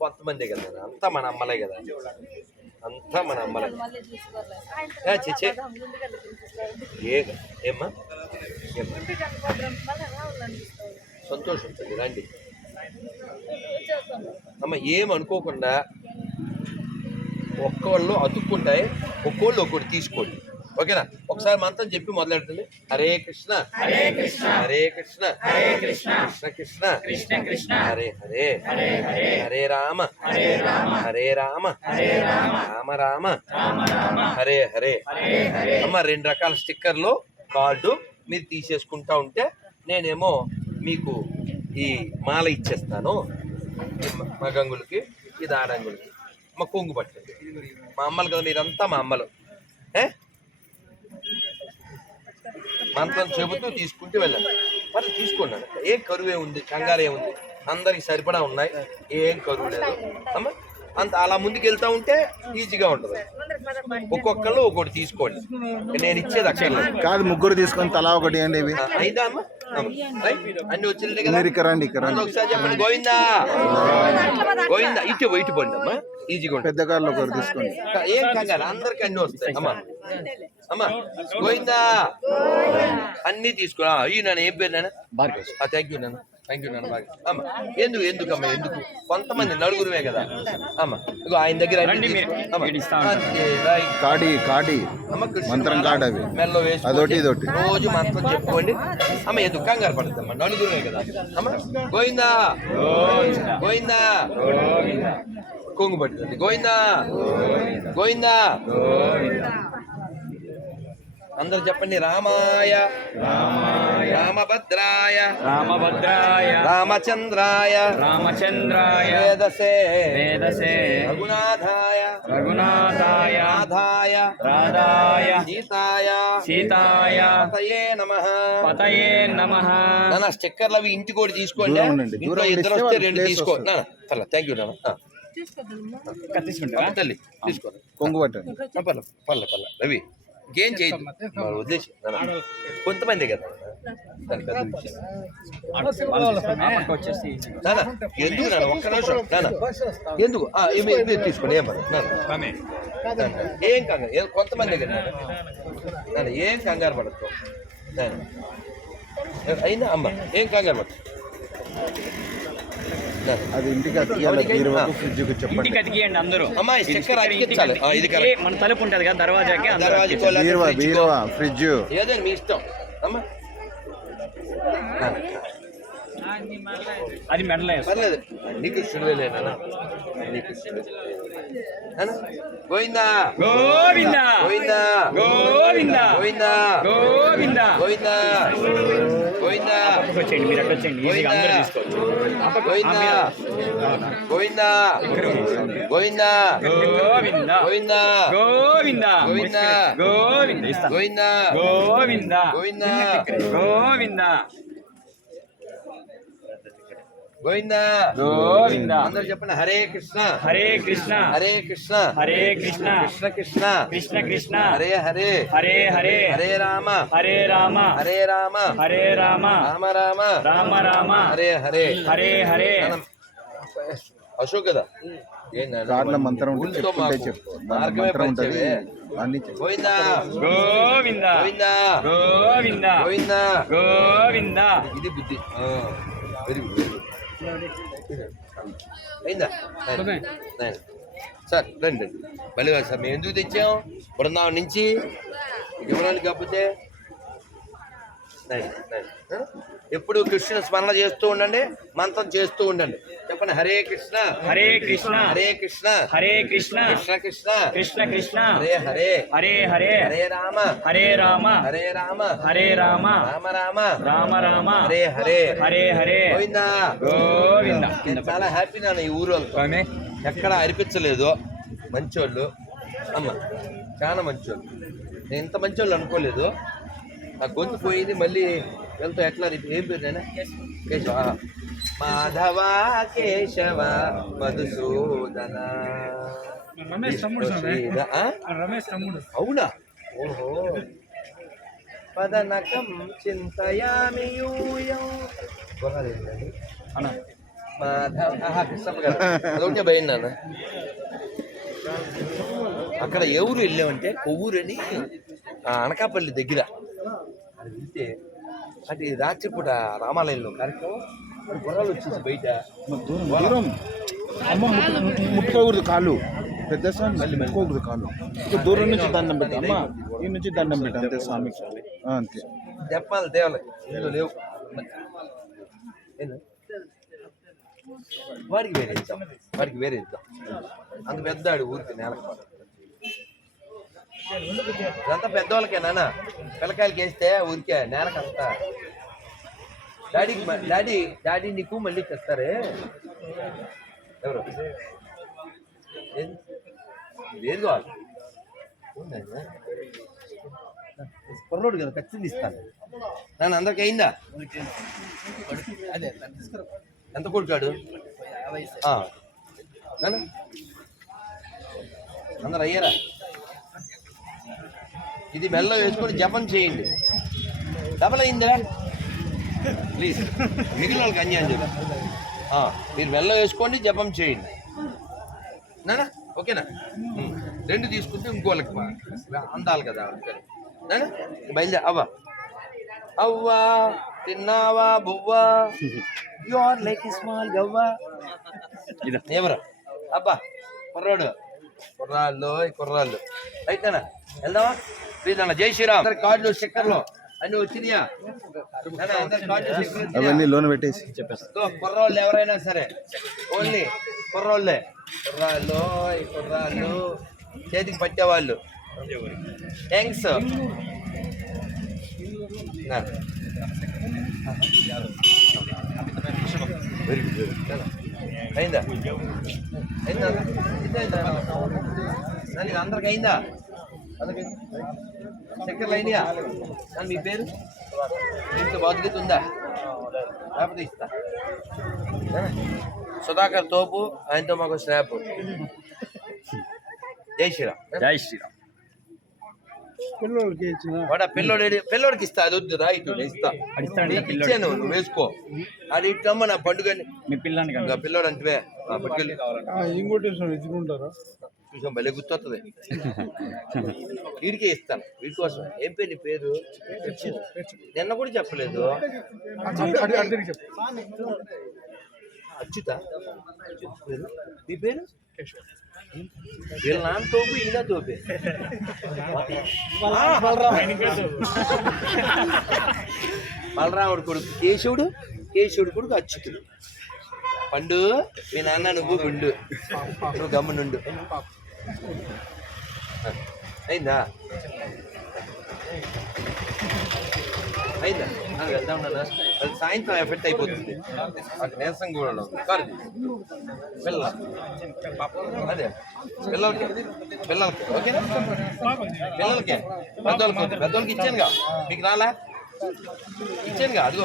కొంతమంది కదా అంతా మన అమ్మలే కదా అంతా మన అమ్మలే చిచ్చే ఏ, ఏమ్మా సంతోషం రండి అమ్మ ఏమనుకోకుండా ఒక్కళ్ళు అతుక్కుంటాయి ఒక్కోళ్ళు ఒకటి తీసుకోండి ఓకేనా ఒకసారి మంత్రం చెప్పి మొదలెట్టండి. హరే కృష్ణ. హరే కృష్ణ. హరే కృష్ణ. హరే కృష్ణ. కృష్ణ కృష్ణ. కృష్ణ కృష్ణ. హరే హరే. హరే హరే. హరే రామ. హరే రామ. హరే రామ. హరే రామ. రామ రామ. రామ రామ. హరే హరే. అమ్మ రెండు రకాల స్టిక్కర్లు కార్డు మీరు తీసేసుకుంటా ఉంటే నేనేమో మీకు ఈ మాల ఇచ్చేస్తాను. మా గంగులకి ఇది ఆడంగులకి మా కొంగు పట్టండి మా అమ్మలు కదా మీరంతా మా అమ్మలు. ఏ? మంత్రం చెబుతూ తీసుకుంటూ వెళ్ళండి మరి తీసుకోండి అన్న. ఏం కరువు ఏముంది కంగారు ఏముంది అందరికి సరిపడా ఉన్నాయి. ఏం కరువు లేదు. అమ్మ అంత అలా ముందుకు వెళ్తా ఉంటే ఈజీగా ఉంటుంది. ఒక్కొక్కళ్ళు ఒక్కొక్కటి తీసుకోండి. నేను ఇచ్చేది అక్కర్లేదు కాదు ముగ్గురు తీసుకొని తలా ఒకటి అండి ఇవి? అమ్మ. రైట్? అన్ని వచ్చింది కదా? ఇక్కడ రండి ఇక్కడ ఒకసారి చెప్పండి. గోవిందా? గోవిందా? ఇటు ఇటు పోండి అమ్మా. ఈజీగా పెద్ద కార్లు ఒకరు తీసుకోండి ఏం కంగారు? అందరికి అన్ని వస్తాయి. అమ్మా. అమ్మా గోవిందా. అన్ని తీసుకురా ఈ నాన్న ఏం పేరు నాన్న? థ్యాంక్ యూ నాన్న. థ్యాంక్ యూ నాన్న బాగా అమ్మ ఎందుకు ఎందుకు అమ్మ ఎందుకు? కొంతమంది నలుగురువే కదా. అమ్మ ఇగో ఆయన దగ్గర. అమ్మ. కాడి కాడి. అమ్మ మంత్రం కాడు అవి. మెల్లో. అదొకటి, ఇదొకటి. రోజు మంత్రం చెప్పుకోండి. అమ్మ ఎందుకు కంగారు పడుతుందమ్మా నలుగురువే కదా. అమ్మ గోవిందా. గోవిందా. కొంగు పట్టుకోండి గోవిందా! గోవిందా! అందరు చెప్పండి రామాయ. రామభద్రాయ. రామభద్రాయ. రామచంద్రాయ. రామచంద్రాయ. వేదసే. వేదసే. రఘునాథాయ. రఘునాథాయ. రాధాయ. రాధాయ. సీతాయ. సీతాయ. పతయే నమః. పతయే నమః. నాన్న స్టిక్కర్లు అవి ఇంటికి కూడా తీసుకోండి. ఇంట్లో ఇద్దరు వస్తే రెండు తీసుకో. థ్యాంక్ యూ నాన్న ఆ, తీసుకుంటారా తల్లి తీసుకోండి కొంగు పట్టండి ఆ, పర్లేదు పర్లేదు పర్లేదు రవి ఇంకేం చేయదు మరి వదిలేసి. కొంతమంది కదా. ఎందుకు నాన్న ఒక్క నిమిషం. నాన్న ఎందుకు? ఆ, ఇవి తీసుకోండి ఏం ఏం కంగారు? ఏ- కొంతమంది కదా. నాన్న. ఏం కంగారు పడద్దు నాన్న ఏ- అయినా అమ్మ ఏం కంగారు పడదు అది ఇంటికి అతికియాలి ఫ్రిడ్జ్కి చెప్పండి. ఇంటికి అతికియండి అందరూ. అమ్మా, ఈ ఇది అతికించాలి. కరెక్ట్. మన తలుపు ఉంటది కదా దర్వాజాకి అందరూ దర్వాజా అతికించాలి. కోలా బీరువా ఫ్రిడ్జ్ బీరువా ఫ్రిడ్జ్. ఏదో మీ ఇష్టం. అమ్మా. అది మెడలో. పర్లేదు నీకు కృష్ణుడే నాన్న నీకు గోవిందా గోవింద గోవిందా గోవింద గోవిందా గోవింద గోవిందా గోవిందా వచ్చేయండి మీరు అటు వచ్చేయండి ఈజీగా అందరూ తీసుకోవచ్చు గోవిందా గోవిందా గోవిందా గోవింద గోవిందా గోవింద గోవింద. గోవింద. గోవిందా గోవింద గోవిందా గోవింద గోవిందా. గోవింద. అందరూ చెప్పండి హరే కృష్ణ. హరే కృష్ణ. హరే కృష్ణ. హరే కృష్ణ. కృష్ణ కృష్ణ. కృష్ణ కృష్ణ. హరే హరే. హరే హరే. హరే రామ. హరే రామ. హరే రామ. హరే రామ. రామ రామ. రామ రామ. హరే హరే. హరే హరే. అశోక్ కదా? కార్ల మంత్రం ఉంటే ఊరితో చెప్పుకుంటే మాకు చెప్పు. మంత్రం ఉంటుంది. అన్ని గోవింద. గోవిందా. గోవింద. గోవిందా. గోవింద. ఇది బుద్ధి. Very good. అయిందా. సార్ రండి రండి. మళ్ళీ సార్ మేము ఎందుకు తెచ్చాం? బృందావనం నుంచి. ఇవ్వడానికి కాకపోతే? ఎప్పుడు కృష్ణ స్మరణ చేస్తూ ఉండండి మంత్రం చేస్తూ ఉండండి. చెప్పండి హరే కృష్ణ. హరే కృష్ణ. హరే కృష్ణ. హరే కృష్ణ. కృష్ణ కృష్ణ. కృష్ణ కృష్ణ. హరే హరే. హరే హరే. హరే రామ. హరే రామ. హరే రామ. హరే రామ. రామ రామ. రామ రామ. హరే హరే. హరే హరే. గోవిందా. గోవింద. చాలా హ్యాపీ నాన్న ఈ ఊరు వాళ్ళతో ఎక్కడ అనిపించలేదు. మంచోళ్ళు. అమ్మ చాలా మంచోళ్ళు. నేను ఇంత మంచోళ్ళు అనుకోలేదు. నా గొంతు పోయింది మళ్ళీ వెళ్తా ఎట్లా రేపు ఏం పేరు నేను కేశవ మాధవ కేశవ మధుసూదన. రమేష్ తమ్ముడు స్వామి. శ్రీధ- ఆ? రమేష్ తమ్ముడు. అవునా? ఓహో. పదనకం చింతయామి యూయం అదొకటే భయం నాన్న. అక్కడ ఊరు వెళ్ళామంటే కొవ్వూరు అని ఆ, అనకాపల్లి దగ్గర. అది వెళ్తే అది రాత్రిపూట రామాలయంలో కార్యక్రమం గుర్రాలు వచ్చేసి బయట. దూరం దూరం. అమ్మ ముట్టు- ముట్టుకోకూడదు కాళ్ళు పెద్ద స్వామి ముట్టుకోకూడదు కాళ్ళు ఇక దూరం నుంచి దండం పెట్టు అమ్మ. ఈ నుంచి దండం పెట్టు అంతే స్వామికి ఆ, అంతే. చెప్పాలి దేవాలి ఇందులో లేవు? వాడికి వేరే ఇద్దాం. వాడికి వేరే ఇద్దాం. అంత పెద్దాడు ఊరికి నేలకు ఇదంతా పెద్దవాళ్ళకే నాన్న. పిల్లకాయలకి వేస్తే ఊరికే నేల అంతా. డాడీకి డాడీ డాడీ నీకు మళ్ళీ తెస్తారే ఎవరు? ఏది కావాలి? ఉందండి కుర్రోడు కదా ఖచ్చితంగా ఇస్తాను. నన్ను అందరికి అయిందా? ఎంత కొడుకాడు? నన్ను అందరు అయ్యారా? ఇది మెల్ల వేసుకొని జపం చేయండి. డబల్ అయిందా ప్లీజ్ మిగిలిన వాళ్ళకి అన్యాయం చెప్పు. మీరు మెల్ల వేసుకోండి జపం చేయండి. నానా? ఓకేనా. రెండు తీసుకుంటే ఇంకోళ్ళకి అందాలి కదా నానా? బయలుదేరి. అవ్వా. అవ్వా తిన్నావా బువ్వా? యు ఆర్ లైక్ స్మాల్ గవ్వా ఎవరు అబ్బా కుర్రాడు. కుర్రాళ్ళు కుర్రాళ్ళు. అయితేనా వెళ్దామా? ప్లీజ్ అన్న జై శ్రీరామ్. కార్డులు స్టిక్కర్లు అన్ని వచ్చినాయా? అవన్నీ లోన్ పెట్టేసి. చెప్పేస్తా. కుర్రోళ్ళు ఎవరైనా సరే ఓన్లీ కుర్రోళ్ళే. కుర్రాళ్ళు ఈ కుర్రాళ్ళు చేతికి పట్టేవాళ్ళు. థ్యాంక్స్ వెరీ గుడ్ అయిందా? అయిందా అందరికి అయిందా? అందరికి మీ పేరు? ఇంట్లో బాధ్యత ఉందా? లేకపోతే ఇస్తా. సుధాకర్ తోపు ఆయనతో మాకు స్నాప్. జై శ్రీరామ్. జై శ్రీరామ్. వాడ పిల్లోడు పిల్లోడికి ఇస్తా అది వద్దు రా ఇటు నేను ఇస్తా. ఇచ్చాను నువ్వు వేసుకో. అది ఇట్టమ్మ నా పండుగ మీ పిల్లోడు అంటే పట్టుకెళ్ళి. ఇంకోటి ఎత్తుకుంటారా చూసాం భలే గుర్తొస్తుంది వీడికే ఇస్తాను వీడి కోసం ఏం పేరు నీ పేరు? నిన్న కూడా చెప్పలేదు. అచ్యుత? నీ పేరు? వీళ్ళ నాన్న తోపు ఈయన తోపే. బలరాముడు కొడుకు కేశవుడు కేశవుడు కొడుకు అచ్యుతుడు పండు మీ నాన్న నువ్వు గుండు. నువ్వు గమ్మునుండు. అయిందా? అయిందా? ఆ, వెళ్దాం నాన్న. అది సాయంత్రం ఎఫెక్ట్ అయిపోతుంది. అక్కడ నీరసం కూడా. కారు పిల్ల అదే. పిల్లలకి. పిల్లలకి. ఓకేనా? పిల్లలకి. పెద్దోళ్ళకి పెద్దోళ్ళకి ఇచ్చానుగా. మీకు రాలా? ఇచ్చానుగా. అదిగో.